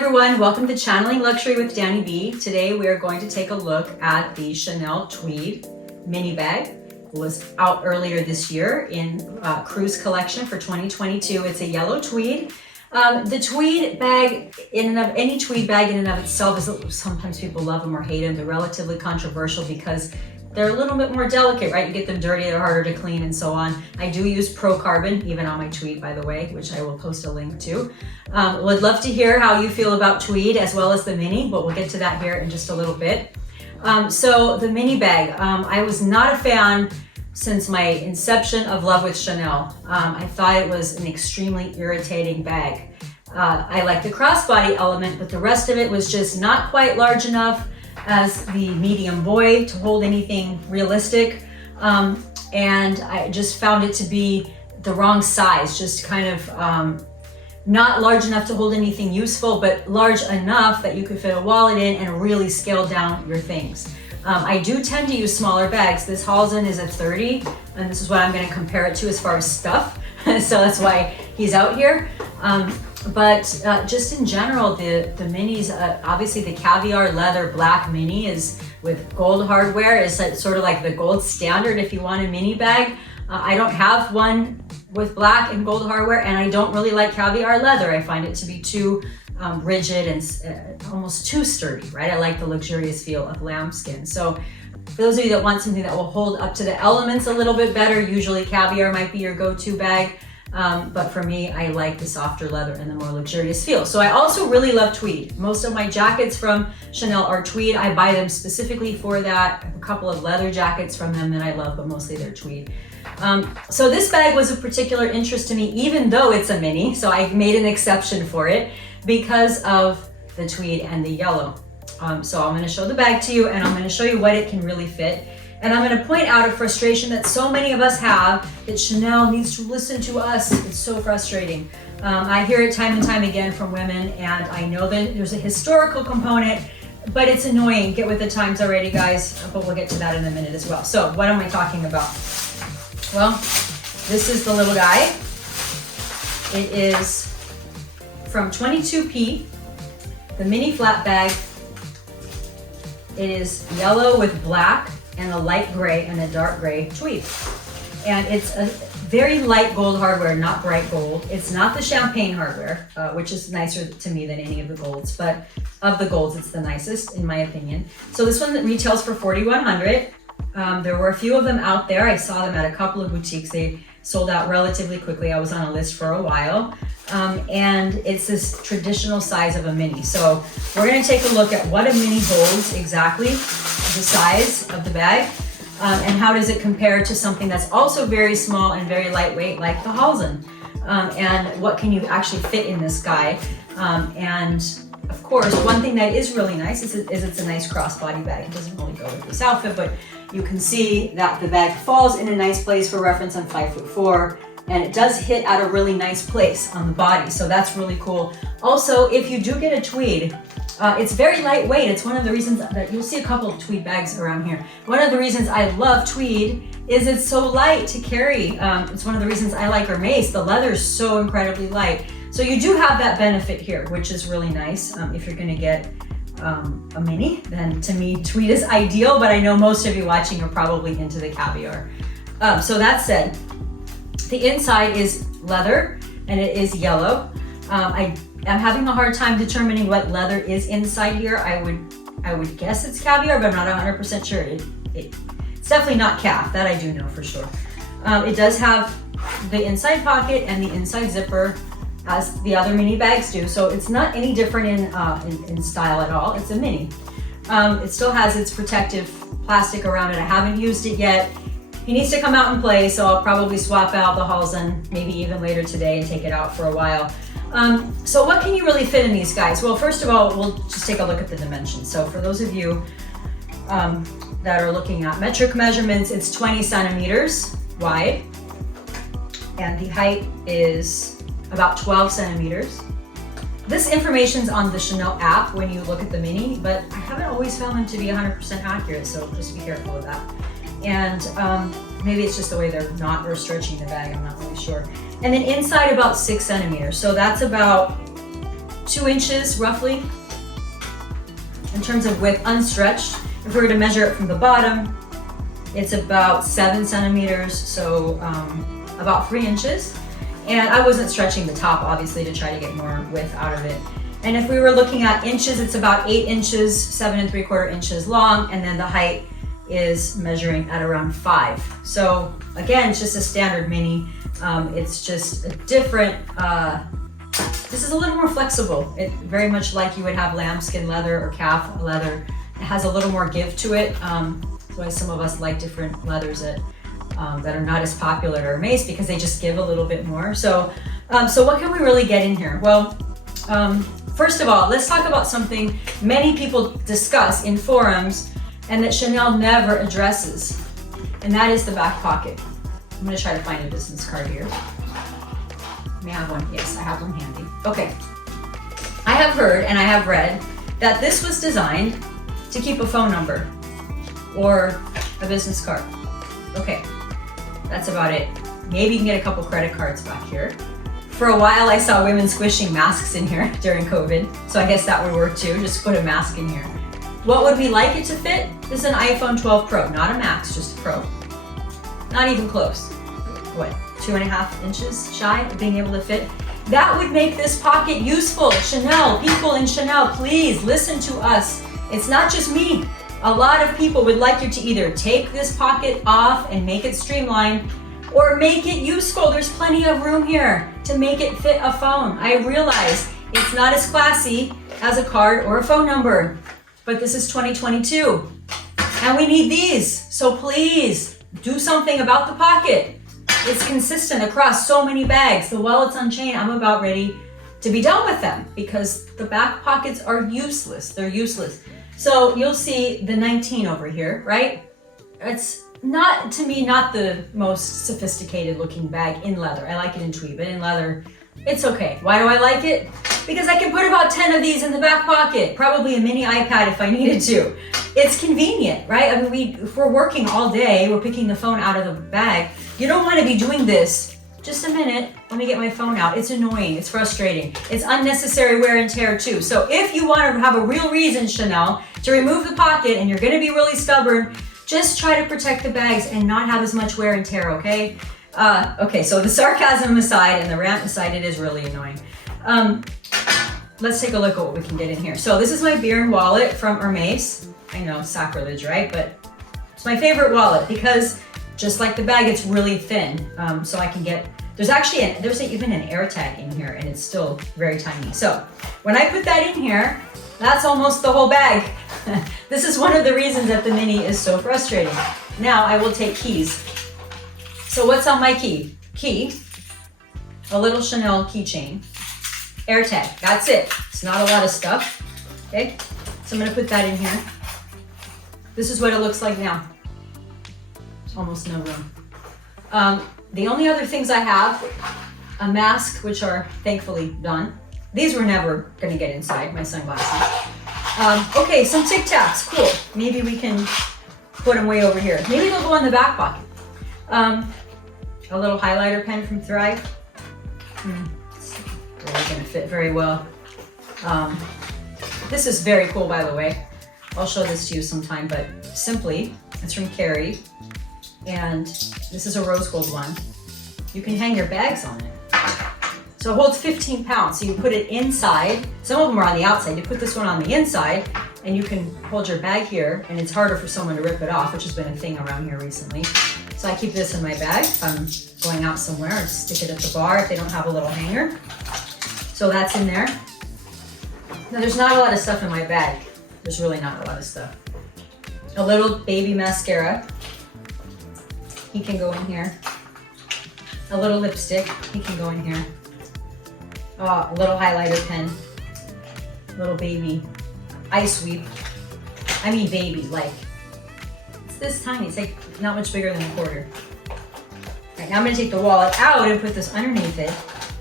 everyone, welcome to Channeling Luxury with Dani B. Today we are going to take a look at the Chanel Tweed mini bag. It was out earlier this year in Cruise collection for 2022. It's a yellow tweed. The tweed bag, any tweed bag in and of itself, is sometimes people love them or hate them. They're relatively controversial because they're a little bit more delicate, right? You get them dirty, they're harder to clean and so on. I do use Pro Carbon, even on my tweed, by the way, which I will post a link to. Would love to hear how you feel about tweed as well as the mini, but we'll get to that here in just a little bit. So the mini bag, I was not a fan since my inception of love with Chanel. I thought it was an extremely irritating bag. I like the crossbody element, but the rest of it was just not quite large enough as the medium boy to hold anything realistic. And I just found it to be the wrong size, just kind of not large enough to hold anything useful, but large enough that you could fit a wallet in and really scale down your things. I do tend to use smaller bags. This Halsen is a 30, and this is what I'm gonna compare it to as far as stuff. So that's why he's out here. But just in general, the minis, obviously the caviar leather black mini is with gold hardware is sort of like the gold standard if you want a mini bag. I don't have one with black and gold hardware, and I don't really like caviar leather. I find it to be too rigid and almost too sturdy, right? I like the luxurious feel of lambskin. So for those of you that want something that will hold up to the elements a little bit better, usually caviar might be your go-to bag. But for me, I like the softer leather and the more luxurious feel. So I also really love tweed. Most of my jackets from Chanel are tweed. I buy them specifically for that. I have a couple of leather jackets from them that I love, but mostly they're tweed. So this bag was of particular interest to me, even though it's a mini. So I made an exception for it because of the tweed and the yellow. So I'm gonna show the bag to you, and I'm gonna show you what it can really fit. And I'm going to point out a frustration that so many of us have, that Chanel needs to listen to us. It's so frustrating. I hear it time and time again from women, and I know that there's a historical component, but it's annoying. Get with the times already, guys, but we'll get to that in a minute as well. So what am I talking about? Well, this is the little guy. It is from 22P, the mini flat bag. It is yellow with black and a light gray and a dark gray tweed. And it's a very light gold hardware, not bright gold. It's not the champagne hardware, which is nicer to me than any of the golds, but of the golds, it's the nicest in my opinion. So this one retails for $4,100. There were a few of them out there. I saw them at a couple of boutiques. They sold out relatively quickly. I was on a list for a while. And it's this traditional size of a mini. So we're gonna take a look at what a mini holds exactly, the size of the bag, and how does it compare to something that's also very small and very lightweight like the Halsen, and what can you actually fit in this guy. And of course, one thing that is really nice is it's a nice crossbody bag. It doesn't really go with this outfit, but you can see that the bag falls in a nice place. For reference, I'm 5'4", and it does hit at a really nice place on the body. So that's really cool. Also, if you do get a tweed, it's very lightweight. It's one of the reasons that you'll see a couple of tweed bags around here. One of the reasons I love tweed is it's so light to carry. It's one of the reasons I like Hermes. The leather is so incredibly light. So you do have that benefit here, which is really nice. If you're gonna get a mini, then to me, tweed is ideal, but I know most of you watching are probably into the caviar. So that said, the inside is leather and it is yellow. I'm having a hard time determining what leather is inside here. I would guess it's caviar, but I'm not 100% sure. It's definitely not calf, that I do know for sure. It does have the inside pocket and the inside zipper as the other mini bags do. So it's not any different in style at all. It's a mini. It still has its protective plastic around it. I haven't used it yet. He needs to come out and play, so I'll probably swap out the Halsen maybe even later today and take it out for a while. So what can you really fit in these guys? Well, first of all, we'll just take a look at the dimensions. So for those of you that are looking at metric measurements, it's 20 centimeters wide, and the height is about 12 centimeters. This information's on the Chanel app when you look at the mini, but I haven't always found them to be 100% accurate, so just be careful of that. And maybe it's just the way they're not or stretching the bag, I'm not really sure. And then inside about 6 centimeters. So that's about 2 inches roughly in terms of width unstretched. If we were to measure it from the bottom, it's about 7 centimeters, so about 3 inches. And I wasn't stretching the top, obviously, to try to get more width out of it. And if we were looking at inches, it's about 8 inches, 7 3/4 inches long, and then the height is measuring at around 5. So again, it's just a standard mini. It's just a different, this is a little more flexible. It very much like you would have lambskin leather or calf leather. It has a little more give to it. That's why some of us like different leathers that are not as popular at Hermes, because they just give a little bit more. So what can we really get in here? Well, first of all, let's talk about something many people discuss in forums and that Chanel never addresses, and that is the back pocket. I'm gonna try to find a business card here. May I have one? Yes, I have one handy. Okay. I have heard and I have read that this was designed to keep a phone number or a business card. Okay, that's about it. Maybe you can get a couple credit cards back here. For a while, I saw women squishing masks in here during COVID, so I guess that would work too. Just put a mask in here. What would we like it to fit? This is an iPhone 12 Pro, not a Max, just a Pro. Not even close. What, 2.5 inches shy of being able to fit? That would make this pocket useful. Chanel, people in Chanel, please listen to us. It's not just me. A lot of people would like you to either take this pocket off and make it streamlined, or make it useful. There's plenty of room here to make it fit a phone. I realize it's not as classy as a card or a phone number, but this is 2022 and we need these. So please do something about the pocket. It's consistent across so many bags. The wallets on chain, I'm about ready to be done with them because the back pockets are useless. They're useless. So you'll see the 19 over here, right? It's not, to me, not the most sophisticated looking bag in leather. I like it in tweed, but in leather, it's okay. Why do I like it? Because I can put about 10 of these in the back pocket, probably a mini iPad if I needed to. It's convenient, right? I mean, if we're working all day, we're picking the phone out of the bag. You don't want to be doing this. Just a minute, let me get my phone out. It's annoying, it's frustrating. It's unnecessary wear and tear too. So if you want to have a real reason, Chanel, to remove the pocket and you're gonna be really stubborn, just try to protect the bags and not have as much wear and tear, okay? Okay, so the sarcasm aside and the rant aside, it is really annoying. Let's take a look at what we can get in here. So this is my Beard wallet from Hermes. I know, sacrilege, right? But it's my favorite wallet because just like the bag, it's really thin. So I can get, there's even an air tag in here and it's still very tiny. So when I put that in here, that's almost the whole bag. This is one of the reasons that the mini is so frustrating. Now I will take keys. So what's on my key? Key, a little Chanel keychain, air tag, that's it. It's not a lot of stuff, okay? So I'm gonna put that in here. This is what it looks like now. There's almost no room. The only other things I have, a mask, which are thankfully done. These were never gonna get inside, my sunglasses. Okay, some Tic Tacs, cool. Maybe we can put them way over here. Maybe they'll go in the back pocket. A little highlighter pen from Thrive. It's really gonna fit very well. This is very cool, by the way. I'll show this to you sometime, but Simply, it's from Carrie. And this is a rose gold one. You can hang your bags on it. So it holds 15 pounds, so you put it inside. Some of them are on the outside. You put this one on the inside, and you can hold your bag here, and it's harder for someone to rip it off, which has been a thing around here recently. So I keep this in my bag if I'm going out somewhere, or stick it at the bar if they don't have a little hanger. So that's in there. Now there's not a lot of stuff in my bag. There's really not a lot of stuff. A little baby mascara. He can go in here. A little lipstick. He can go in here. A little highlighter pen. Little baby eye sweep. I mean baby, like, it's this tiny. It's like not much bigger than a quarter. All right, now I'm gonna take the wallet out and put this underneath it.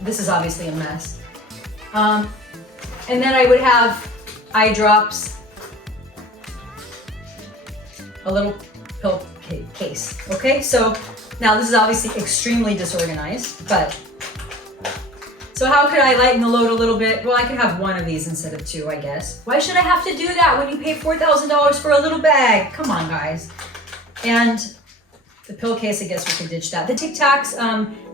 This is obviously a mess. And then I would have eye drops, a little pill case. Okay, so now this is obviously extremely disorganized, but it's So how could I lighten the load a little bit? Well, I could have one of these instead of two, I guess. Why should I have to do that when you pay $4,000 for a little bag? Come on, guys. And the pill case, I guess we could ditch that. The Tic Tacs,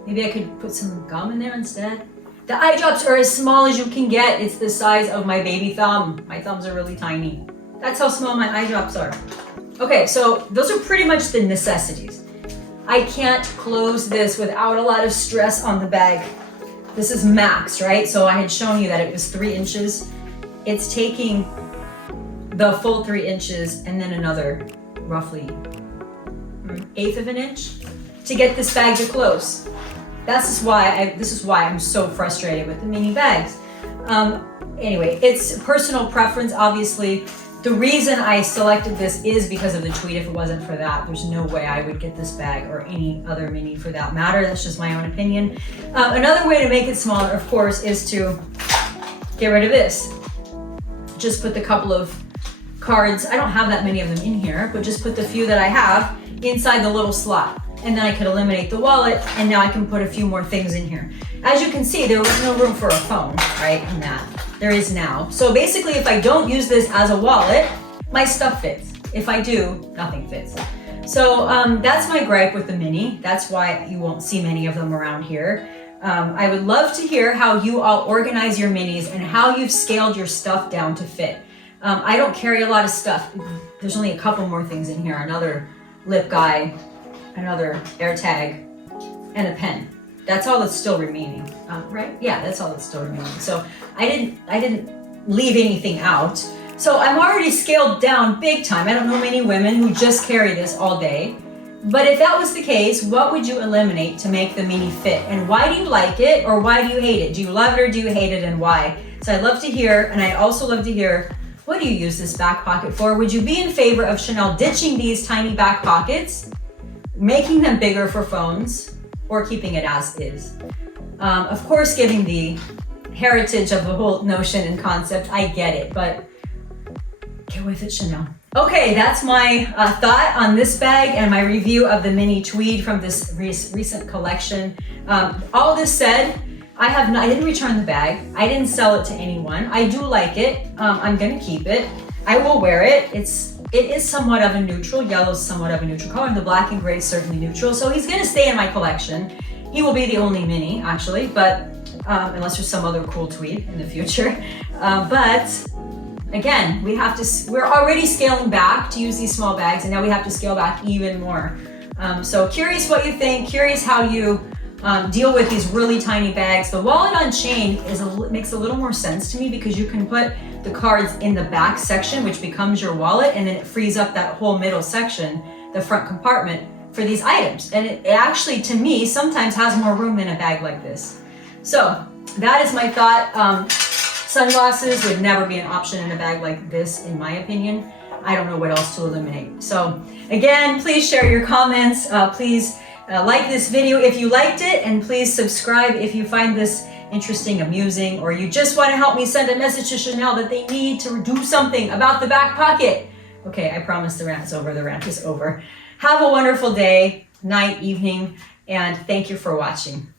maybe I could put some gum in there instead. The eye drops are as small as you can get. It's the size of my baby thumb. My thumbs are really tiny. That's how small my eye drops are. Okay, so those are pretty much the necessities. I can't close this without a lot of stress on the bag. This is max, right? So I had shown you that it was 3 inches. It's taking the full 3 inches and then another roughly 1/8 of an inch to get this bag to close. This is why I'm so frustrated with the mini bags. Anyway, it's personal preference, obviously. The reason I selected this is because of the tweed. If it wasn't for that, there's no way I would get this bag or any other mini for that matter. That's just my own opinion. Another way to make it smaller, of course, is to get rid of this. Just put the couple of cards, I don't have that many of them in here, but just put the few that I have inside the little slot. And then I could eliminate the wallet, and now I can put a few more things in here. As you can see, there was no room for a phone, right, in that. There is now. So basically, if I don't use this as a wallet, my stuff fits. If I do, nothing fits. So that's my gripe with the mini. That's why you won't see many of them around here. I would love to hear how you all organize your minis and how you've scaled your stuff down to fit. I don't carry a lot of stuff. There's only a couple more things in here. Another lip guide, another AirTag, and a pen. That's all that's still remaining, right? Yeah, that's all that's still remaining. So I didn't leave anything out. So I'm already scaled down big time. I don't know many women who just carry this all day. But if that was the case, what would you eliminate to make the mini fit? And why do you like it, or why do you hate it? Do you love it or do you hate it, and why? So I'd love to hear, and I'd also love to hear, what do you use this back pocket for? Would you be in favor of Chanel ditching these tiny back pockets, making them bigger for phones, or keeping it as is? Of course, giving the heritage of the whole notion and concept, I get it, but get with it, Chanel. Okay, that's my thought on this bag and my review of the mini tweed from this recent collection. All this said, I didn't return the bag. I didn't sell it to anyone. I do like it. I'm gonna keep it. I will wear it. It is somewhat of a neutral. Yellow is somewhat of a neutral color, and the black and gray is certainly neutral. So he's gonna stay in my collection. He will be the only mini, actually, but unless there's some other cool tweed in the future. But again, we're already scaling back to use these small bags, and now we have to scale back even more. So curious what you think, curious how you deal with these really tiny bags. The wallet on chain makes a little more sense to me because you can put the cards in the back section, which becomes your wallet, and then it frees up that whole middle section, the front compartment, for these items. And it actually, to me, sometimes has more room in a bag like this. So that is my thought. Sunglasses would never be an option in a bag like this, in my opinion. I don't know what else to eliminate. So again, please share your comments. Please like this video if you liked it, and please subscribe if you find this interesting, amusing, or you just want to help me send a message to Chanel that they need to do something about the back pocket. Okay, I promise the rant is over. The rant is over. Have a wonderful day, night, evening, and thank you for watching.